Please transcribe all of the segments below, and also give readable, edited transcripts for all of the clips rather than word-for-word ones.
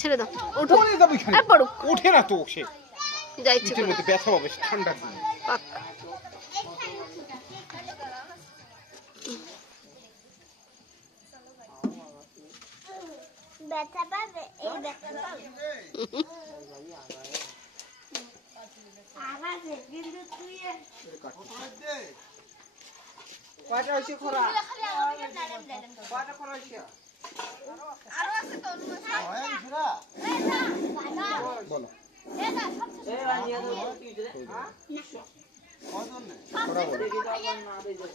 ছেড়ে দাও, ওঠো আর পড়ো। ওঠে না তো সে, যা ইচ্ছে নিচের করো। মধ্যে ব্যথা পাবে ঠান্ডা দিন। পাক। ব্যথা পাবে, এই ব্যথা পাবে। আমাকে কিন্তু তুই কয়টা হইছে খরা? কয়টা খরা হইছে? আরো আছে তো হয় খরা? বলো এই আনিয়া দাও কি হইছে রে? হ্যাঁ? কজন নে? খরা বলো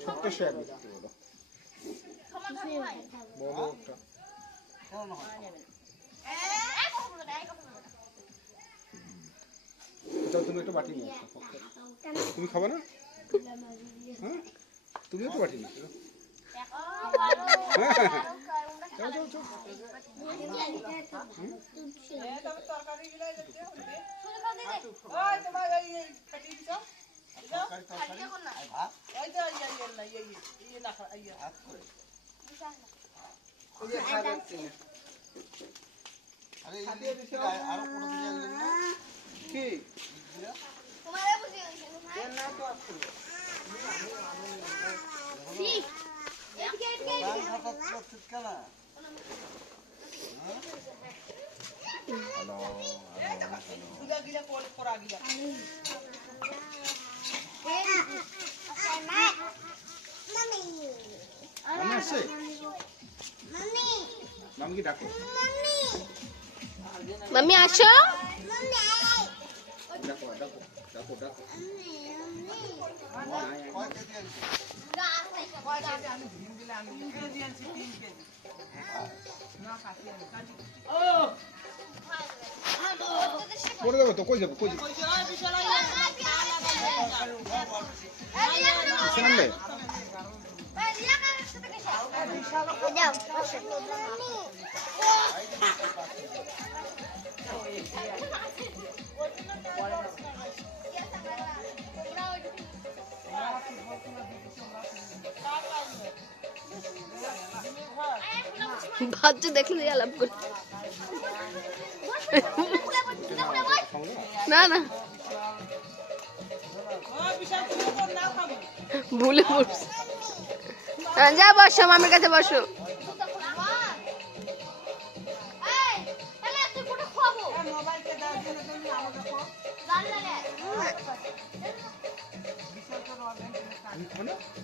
ছোট্ট শেয়ার বলো বড়টা কেমন হয়? যাও তুমি একটা বাটি নিয়ে আসো। তুমি খাবে না? হ্যাঁ তুমি একটা বাটি নিয়ে আসো। যাও যাও যাও। ওই তোমার এই ফাটি দিছ? এই যে এই না এই হাত করে। ওই খাবে না। আরে এই দিছে আর কোন দিকে গেলেন না? কি? তোমারে বুঝি হইছে এর নাম তো আছে। ঠিক এদিকে এদিকে গান হঠাৎ করছিস কেন? হ্যালো গিলা গিলা করা গিলা। মামি আমি আসছে মামি নাম কি ডাকো মামি মাম্মি আসো। মামি ডাকো ডাকো ডাকো ডাকো কয় কেজি আনছিস? কেজি আনছি 3 কেজি। না কাটি আনি কাটি। ও পড়ে যাবে তো কই যাবে কই যাবে শুনলে যাও বসো বাচ্চা দেখলে আলাপ করে। না না ভুলে পড়ছি। হ্যাঁ, যা বসো, মামির কাছে বসো। মোবাইলকে দাও দিলে তুমি আমাকে কো।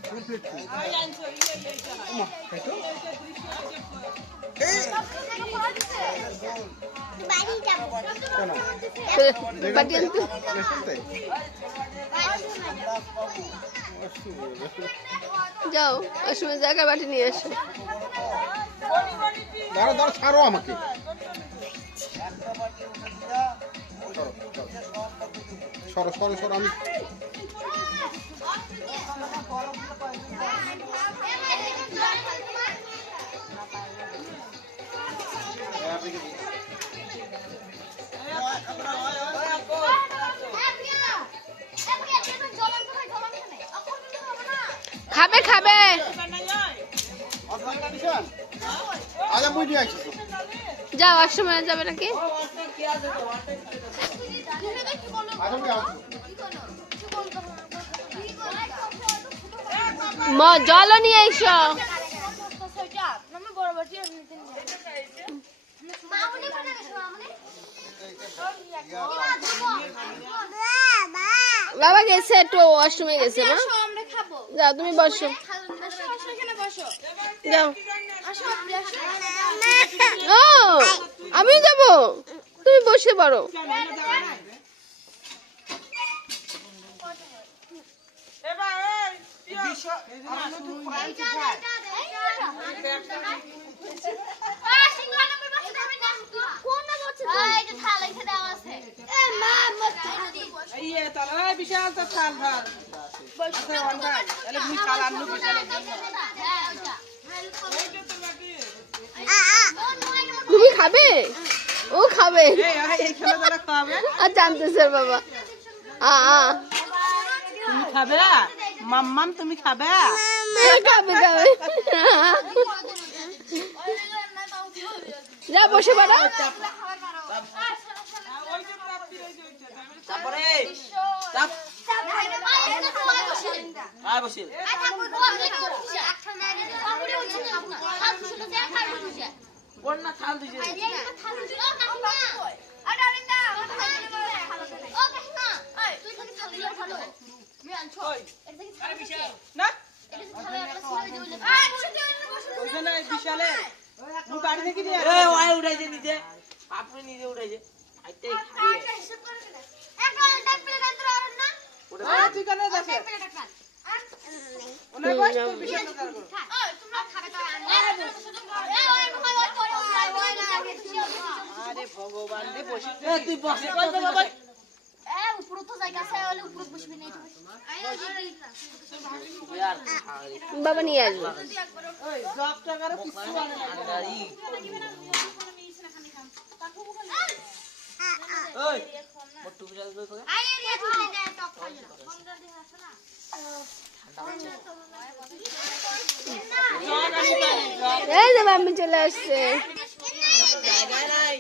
কমপ্লিট আই আনছো এই জানা। তাই তো বাড়ি যাবো কেন বাটি আনতে শুনতে যাও, ওই সময় জায়গায় বাটি নিয়ে আসো। দাঁড়া দাঁড়া ছাড়ো আমাকে সরো সরো সরো আমি খাবে খাবে আজ আমি নিয়ে আসছি যাও, আর সময় যাবে নাকি? আজ আমি আসছি জলও নিয়ে এসো। বাবা গেছে একটু ওয়াশরুমে গেছে না? যাও তুমি বসো, যাও। ও আমিও যাবো, তুমি বসে পড়ো। এবার এই বিশ্ব আমার নতুন ফ্রান্স খায়। এই তালা বিশাল তো থাল ভাত। আচ্ছা ওটা এলে মুই খাল আনলু বিশাল। তুমি খাবে? ও খাবে। এই খেলা তারা খাবে। আর জানতেছে বাবা। তুমি খাবে? মাম্মাম তুমি খাবে? খাবে খাবে। যা বসে পড়ো। তারপরে চাপ আয় বসে কোন না থাল দিছে না ওইখানে বিশালে মুই বাড়ি থেকে নিয়ে এ ওই উঠাইছে নিজে আপনি নিজে উঠাইছে আইতেই তুই কেন যাচ্ছে ওনে বস তোর বিশাল কথা করো আরে ভগবান রে বসে তুই বসে কই বাবা বাবা নিয়ে আসবো। ওই জব টাকার কিছু আনে না গাড়ি ওই মোটু বিশাল কই কই এই যে মাম্মি চলে আসছে। জায়গা নাই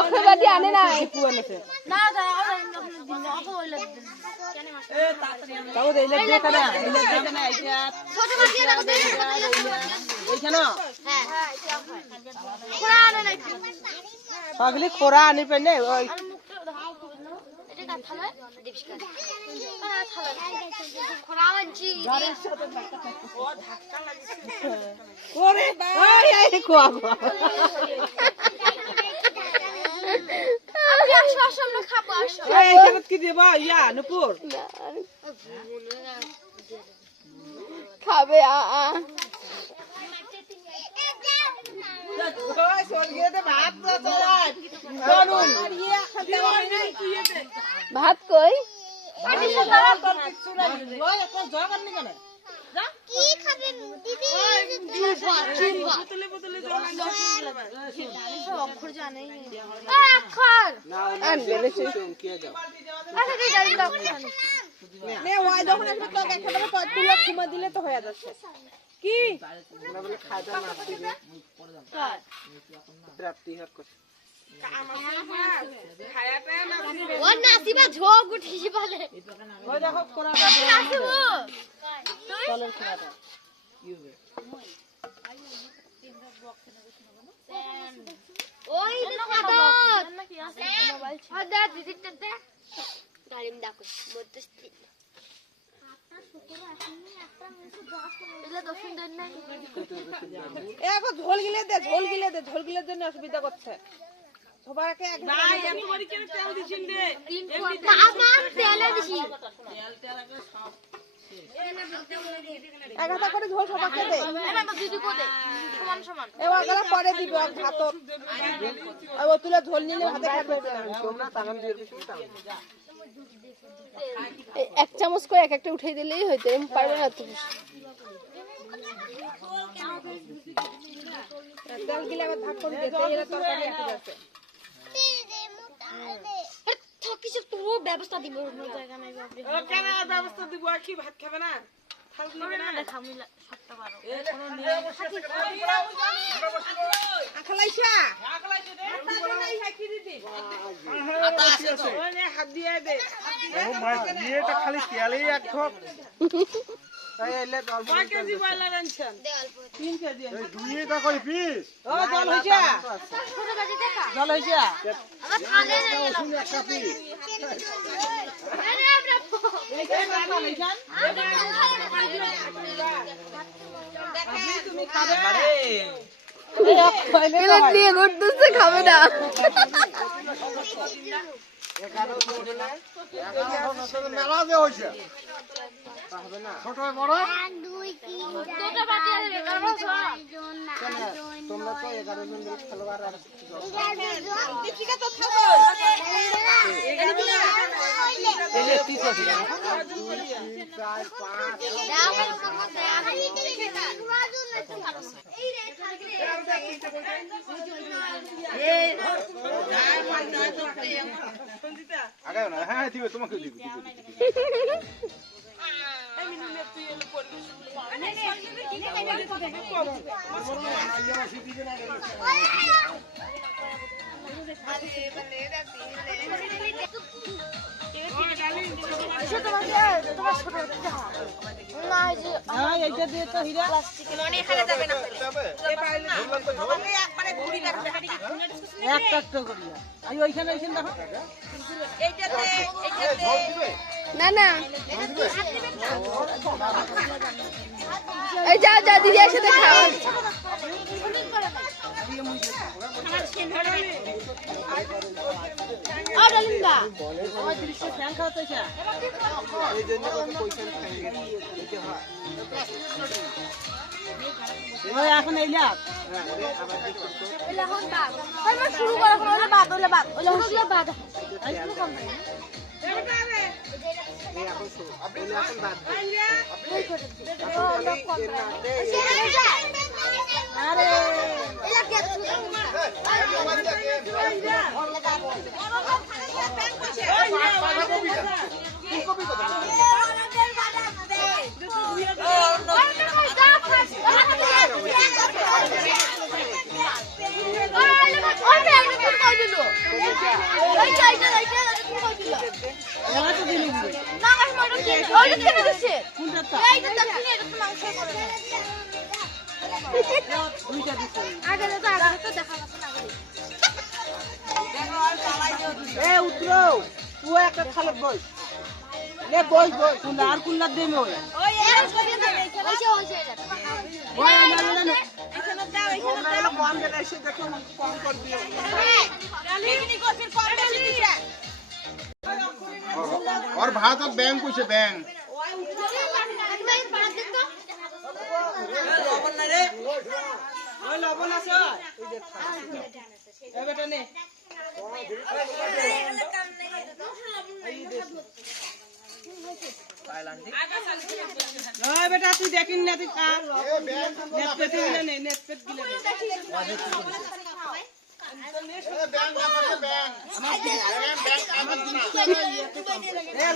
অক্ষয় বাটি আনে নাই। এ তাড়াতাড়ি তাও দেইলে দেখা না এইলে দেখা না এইটা এইখানে পাগলি খোরা আনি পেনে ওই ওরে ওই আই কোয়া কোয়া এইখানে কি দেবা ইয়া নুপুর খাবে ওই সরগেতে ভাত না চলাই জানুন ভাত কই? ওই একটা জগ আনি কেন কি খাবেন দিদি বোতলে জগ আনবে না সে। নে ওই যখন একটা টক একবারে পয় তুলে খুমা দিলে তো হয়ে যাচ্ছে কি ও নাসিবা ঝোক উঠিছি বলে ওই দেখো কোরা নাসিবু চলেন খাওয়াটা ওই খাদত নাকি আছে মোবাইল ছিল আদা দিদিটা দে গালিম ডাকো মতস্তি এখন ঝোল গিলে জন্য অসুবিধা করছে সবাইকে না এত বড় কেন তেল দিছিন রে আমার তেলে দিছি এক হাতা করে ঝোল সবাইকে দে দিদি কো দে সমান সমান এ ওগুলা পরে দিব ভাত আর ও তুলে ঝোল নিলে হাতে খাবে তোমরা তাগাম দিয়ে দিছি এই এক চামচ করে এক একটা উঠাই দিলেই হইতো। এম পারবে না তো। তেল গিলে আবার ভাগ করে দিতে এরা তরকারি আছে যাচ্ছে তো কিছু তো ব্যবস্থা দিব জায়গা নাই বাপরে ও কেন ব্যবস্থা দিব কি ভাত খাবে না খাল দিবে না খামিলা 7টা 12 এ কোনো নিয়ে আখলাইছা আকলাইছে দে নাই হাকি দিদি আতা আছে তো ওই নে হাত দিয়ে দে ও মাছ দিয়েটা খালি তেলেই এক ঠক। কয় কেজি বয়লা রানছেন দেওয়াল 3 কেজি এই দুইটা কই পিস? ও জল হইছে ছোট বাটি দেখা জল হইছে আমার খালে না গেল শুনে একটা পিস। আরে আমরা এই যে জল হইছেন তুমি খাবে আরে প্লেট নিয়ে ঘুরতেছে, খাবে না। 11 মেলা যে হইছে ছোট বড় 1 2 3 দুটো বাটি আছে কারণ তোমরা তো 11 জন মিলে খেলোয়াড় আর দীপিকা তো খাবো এলে 30 আছে 4 5 এই রে সঞ্জিতা আগাও না, হ্যাঁ দিবে, তোমাকে দিবে। এই মিনু নে তুই এলো পড়বি হ্যাঁ এইটা দিয়ে তো হীরা একটা একটা করিয়া আমি ওইখানে দেখো না না এই যাও যাও দিদি একসাথে খাও ফ্যান খাওয়াতে এখন এই লাভ শুরু করো ওলে বাদ ওলে বাদ ওলে বাদ উত্তর তুই একটা খালের বই বই বই কুল্লা আর কুল্লার দেবে और भात और बैंक कुछ है बैंक লবণ আছে বেটা নে বেটা তুই দেখিন না তুই খা নেট পেট গিলে নে নেট পেট গিলে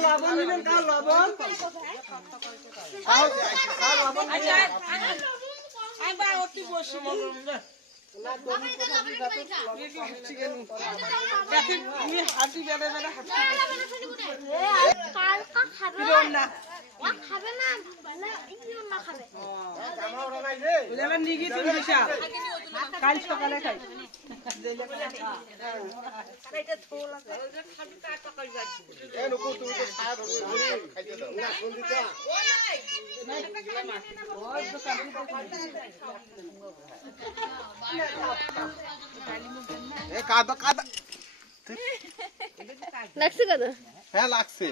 লবণ নিবেন কা লবণ আবার অতি বসি তুমি হাঁটি বেড়ে বেড়ে খাবে না খাবে নিগি তুমি বিশাল কাল সকালে খাই কাদা কাদা লাগছে কত হ্যাঁ লাগছে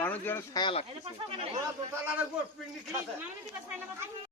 মানুষজনের ছায়া লাগছে